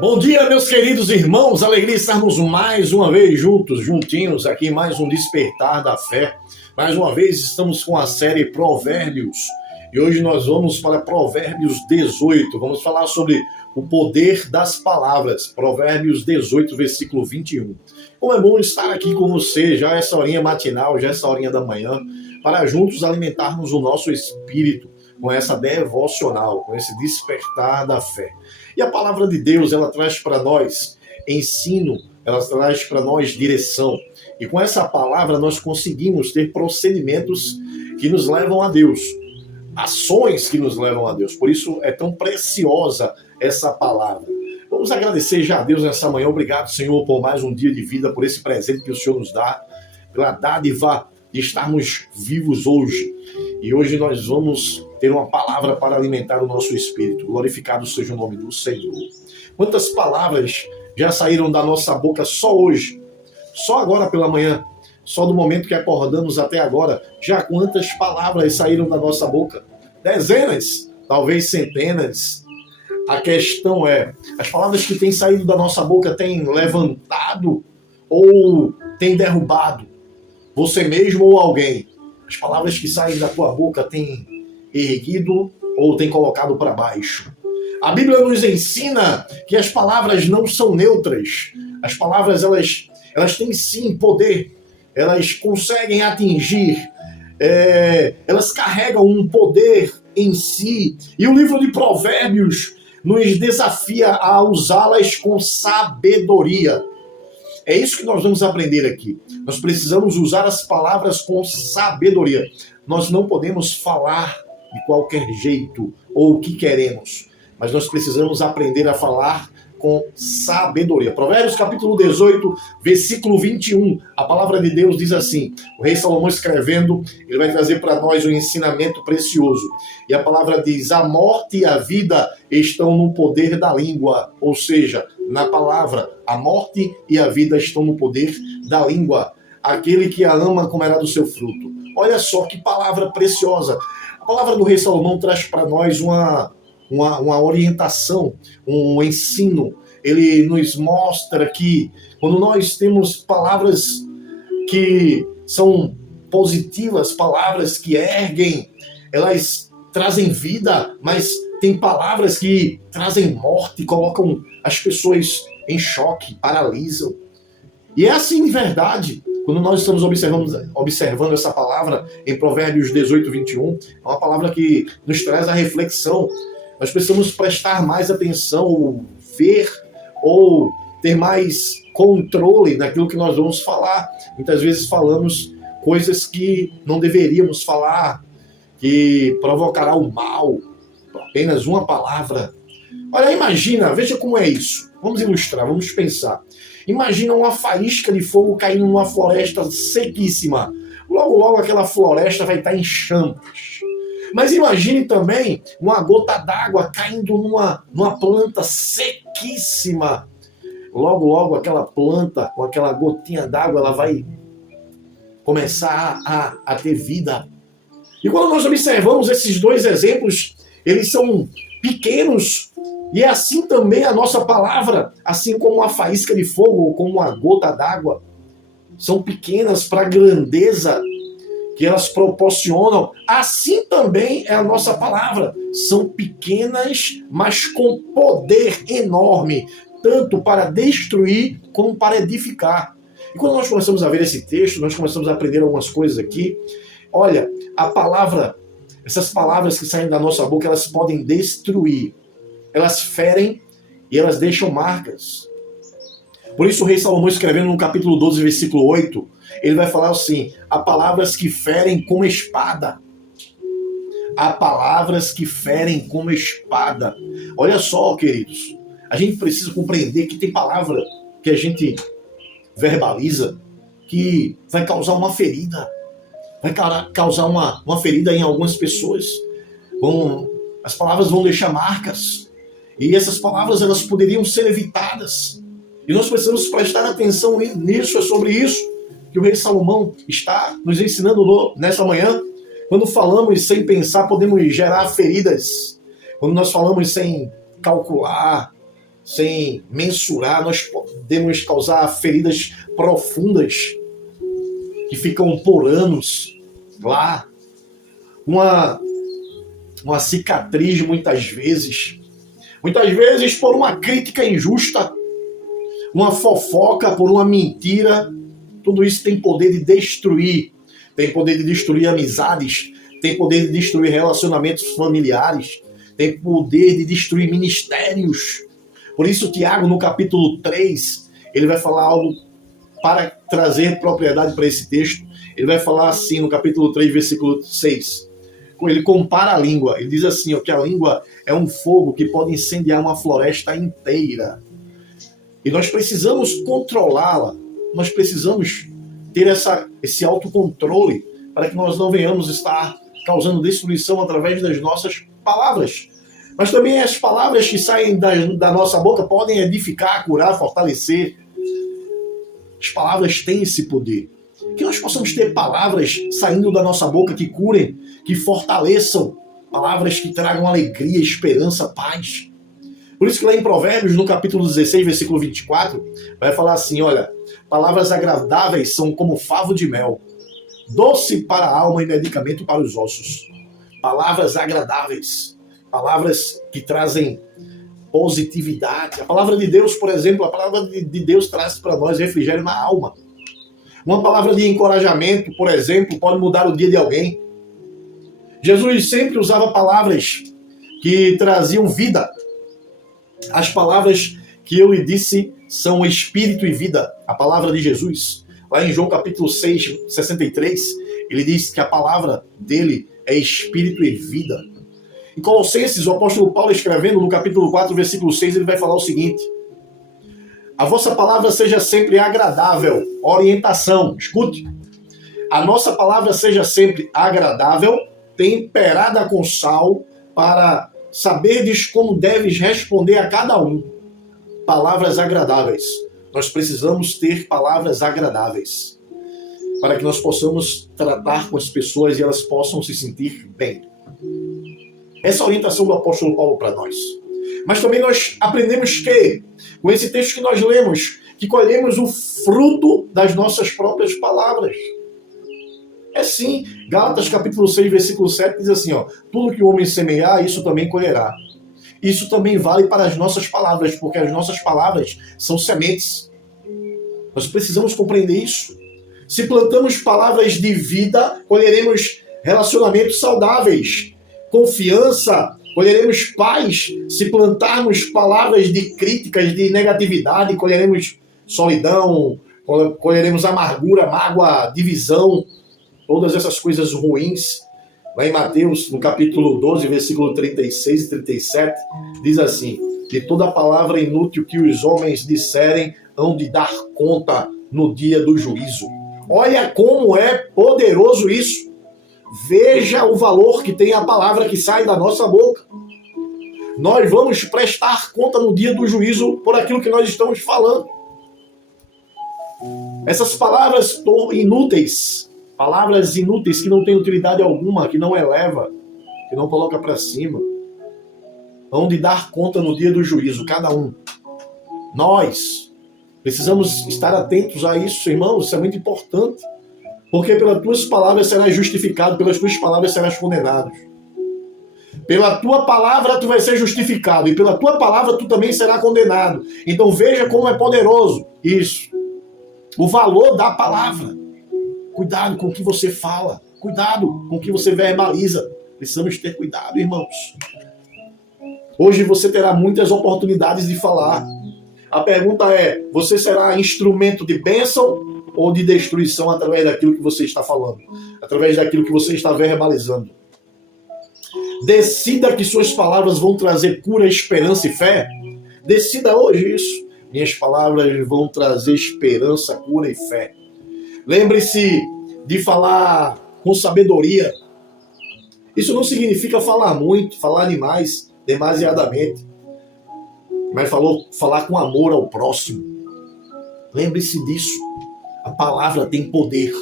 Bom dia, meus queridos irmãos, alegria estarmos mais uma vez juntos, juntinhos aqui, mais um despertar da fé. Mais uma vez estamos com a série Provérbios e hoje nós vamos para Provérbios 18. Vamos falar sobre o poder das palavras, Provérbios 18, versículo 21. Como é bom estar aqui com você, já essa horinha matinal, já essa horinha da manhã, para juntos alimentarmos o nosso espírito com essa devocional, com esse despertar da fé. E a palavra de Deus, ela traz para nós ensino, ela traz para nós direção. E com essa palavra nós conseguimos ter procedimentos que nos levam a Deus, ações que nos levam a Deus. Por isso é tão preciosa essa palavra. Vamos agradecer já a Deus nessa manhã. Obrigado, Senhor, por mais um dia de vida, por esse presente que o Senhor nos dá, pela dádiva de estarmos vivos hoje. E hoje nós vamos ter uma palavra para alimentar o nosso espírito. Glorificado seja o nome do Senhor. Quantas palavras já saíram da nossa boca só hoje? Só agora pela manhã? Só do momento que acordamos até agora? Já quantas palavras saíram da nossa boca? Dezenas, talvez centenas. A questão é, as palavras que têm saído da nossa boca têm levantado ou têm derrubado você mesmo ou alguém? As palavras que saem da tua boca têm erguido ou têm colocado para baixo? A Bíblia nos ensina que as palavras não são neutras. As palavras, elas têm sim poder. Elas conseguem atingir. Elas carregam um poder em si. E o livro de Provérbios nos desafia a usá-las com sabedoria. É isso que nós vamos aprender aqui. Nós precisamos usar as palavras com sabedoria. Nós não podemos falar de qualquer jeito ou o que queremos, mas nós precisamos aprender a falar com sabedoria. Provérbios capítulo 18, versículo 21. A palavra de Deus diz assim, o rei Salomão escrevendo, ele vai trazer para nós um ensinamento precioso. E a palavra diz, a morte e a vida estão no poder da língua. Ou seja, na palavra, a morte e a vida estão no poder da língua. Aquele que a ama comerá do seu fruto. Olha só que palavra preciosa. A palavra do rei Salomão traz para nós uma orientação, um ensino. Ele nos mostra que quando nós temos palavras que são positivas, palavras que erguem, elas trazem vida, mas tem palavras que trazem morte, colocam as pessoas em choque, paralisam. E é assim de verdade. Quando nós estamos observando essa palavra em Provérbios 18, 21, é uma palavra que nos traz a reflexão. Nós precisamos prestar mais atenção, ou ver, ou ter mais controle naquilo que nós vamos falar. Muitas vezes falamos coisas que não deveríamos falar, que provocará o mal. Apenas uma palavra. Olha, imagina, veja como é isso. Vamos ilustrar, vamos pensar. Imagina uma faísca de fogo caindo numa floresta sequíssima. Logo, logo aquela floresta vai estar em chamas. Mas imagine também uma gota d'água caindo numa planta sequíssima. Logo, logo aquela planta, com aquela gotinha d'água, ela vai começar a ter vida. E quando nós observamos esses dois exemplos, eles são pequenos. E é assim também a nossa palavra, assim como a faísca de fogo ou como a gota d'água, são pequenas para a grandeza que elas proporcionam. Assim também é a nossa palavra. São pequenas, mas com poder enorme, tanto para destruir como para edificar. E quando nós começamos a ver esse texto, nós começamos a aprender algumas coisas aqui. Olha, a palavra, essas palavras que saem da nossa boca, elas podem destruir. Elas ferem e elas deixam marcas. Por isso o rei Salomão, escrevendo no capítulo 12, versículo 8, ele vai falar assim, há palavras que ferem como espada. Há palavras que ferem como espada. Olha só, queridos, a gente precisa compreender que tem palavra que a gente verbaliza que vai causar uma ferida. Vai causar uma ferida em algumas pessoas. As palavras vão deixar marcas. E essas palavras, elas poderiam ser evitadas. E nós precisamos prestar atenção nisso, é sobre isso que o rei Salomão está nos ensinando nessa manhã. Quando falamos sem pensar, podemos gerar feridas. Quando nós falamos sem calcular, sem mensurar, nós podemos causar feridas profundas que ficam por anos lá. Uma cicatriz muitas vezes por uma crítica injusta, uma fofoca, por uma mentira. Tudo isso tem poder de destruir. Tem poder de destruir amizades, tem poder de destruir relacionamentos familiares, tem poder de destruir ministérios. Por isso, Tiago, no capítulo 3, ele vai falar algo para trazer propriedade para esse texto. Ele vai falar assim, no capítulo 3, versículo 6. Ele compara a língua. Ele diz assim, ó, que a língua é um fogo que pode incendiar uma floresta inteira. E nós precisamos controlá-la. Nós precisamos ter esse autocontrole para que nós não venhamos estar causando destruição através das nossas palavras. Mas também as palavras que saem da nossa boca podem edificar, curar, fortalecer. As palavras têm esse poder. Que nós possamos ter palavras saindo da nossa boca que curem, que fortaleçam, palavras que tragam alegria, esperança, paz. Por isso que lá em Provérbios, no capítulo 16, versículo 24, vai falar assim, olha, palavras agradáveis são como favo de mel, doce para a alma e medicamento para os ossos. Palavras agradáveis, palavras que trazem positividade. A palavra de Deus, por exemplo, a palavra de Deus traz para nós refrigério na alma. Uma palavra de encorajamento, por exemplo, pode mudar o dia de alguém. Jesus sempre usava palavras que traziam vida. As palavras que eu lhe disse são espírito e vida. A palavra de Jesus. Lá em João capítulo 6, 63, ele diz que a palavra dele é espírito e vida. Em Colossenses, o apóstolo Paulo escrevendo no capítulo 4, versículo 6, ele vai falar o seguinte: a vossa palavra seja sempre agradável. Orientação, escute. A nossa palavra seja sempre agradável, temperada com sal, para saberdes como deves responder a cada um. Palavras agradáveis. Nós precisamos ter palavras agradáveis para que nós possamos tratar com as pessoas e elas possam se sentir bem. Essa é a orientação do apóstolo Paulo para nós. Mas também nós aprendemos que, com esse texto que nós lemos, que colhemos o fruto das nossas próprias palavras. É sim, Gálatas capítulo 6, versículo 7 diz assim, ó, tudo que o homem semear, isso também colherá. Isso também vale para as nossas palavras, porque as nossas palavras são sementes. Nós precisamos compreender isso. Se plantamos palavras de vida, colheremos relacionamentos saudáveis, confiança, colheremos paz. Se plantarmos palavras de críticas, de negatividade, colheremos solidão, colheremos amargura, mágoa, divisão, todas essas coisas ruins. Lá em Mateus, no capítulo 12, versículo 36 e 37, diz assim, de toda palavra inútil que os homens disserem, hão de dar conta no dia do juízo. Olha como é poderoso isso. Veja o valor que tem a palavra que sai da nossa boca. Nós vamos prestar conta no dia do juízo por aquilo que nós estamos falando. Essas palavras inúteis que não têm utilidade alguma, que não eleva, que não coloca para cima, vão de dar conta no dia do juízo, cada um. Nós precisamos estar atentos a isso, irmãos, isso é muito importante. Porque pelas tuas palavras serás justificado, pelas tuas palavras serás condenado. Pela tua palavra tu vai ser justificado, e pela tua palavra tu também serás condenado. Então veja como é poderoso isso. O valor da palavra. Cuidado com o que você fala. Cuidado com o que você verbaliza. Precisamos ter cuidado, irmãos. Hoje você terá muitas oportunidades de falar. A pergunta é, você será instrumento de bênção ou de destruição através daquilo que você está falando? Através daquilo que você está verbalizando? Decida que suas palavras vão trazer cura, esperança e fé. Decida hoje isso. Minhas palavras vão trazer esperança, cura e fé. Lembre-se de falar com sabedoria. Isso não significa falar muito, falar demais, demasiadamente. Mas falar com amor ao próximo. Lembre-se disso. A palavra tem poder.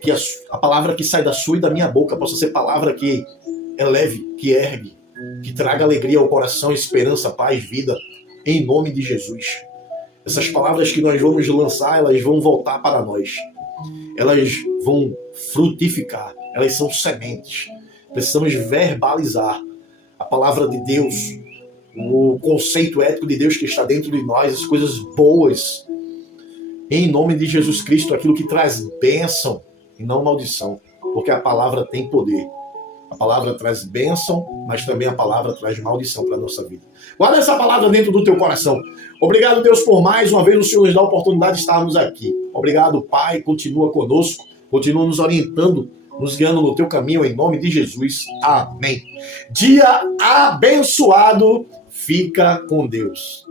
Que a palavra que sai da sua e da minha boca possa ser palavra que eleve, que ergue, que traga alegria ao coração, esperança, paz, vida, em nome de Jesus. Essas palavras que nós vamos lançar, elas vão voltar para nós. Elas vão frutificar. Elas são sementes. Precisamos verbalizar a palavra de Deus, o conceito ético de Deus que está dentro de nós, as coisas boas. Em nome de Jesus Cristo, aquilo que traz bênção e não maldição. Porque a palavra tem poder. A palavra traz bênção, mas também a palavra traz maldição para a nossa vida. Guarda essa palavra dentro do teu coração. Obrigado, Deus, por mais uma vez o Senhor nos dá a oportunidade de estarmos aqui. Obrigado, Pai, continua conosco, continua nos orientando, nos guiando no teu caminho, em nome de Jesus. Amém. Dia abençoado, fica com Deus.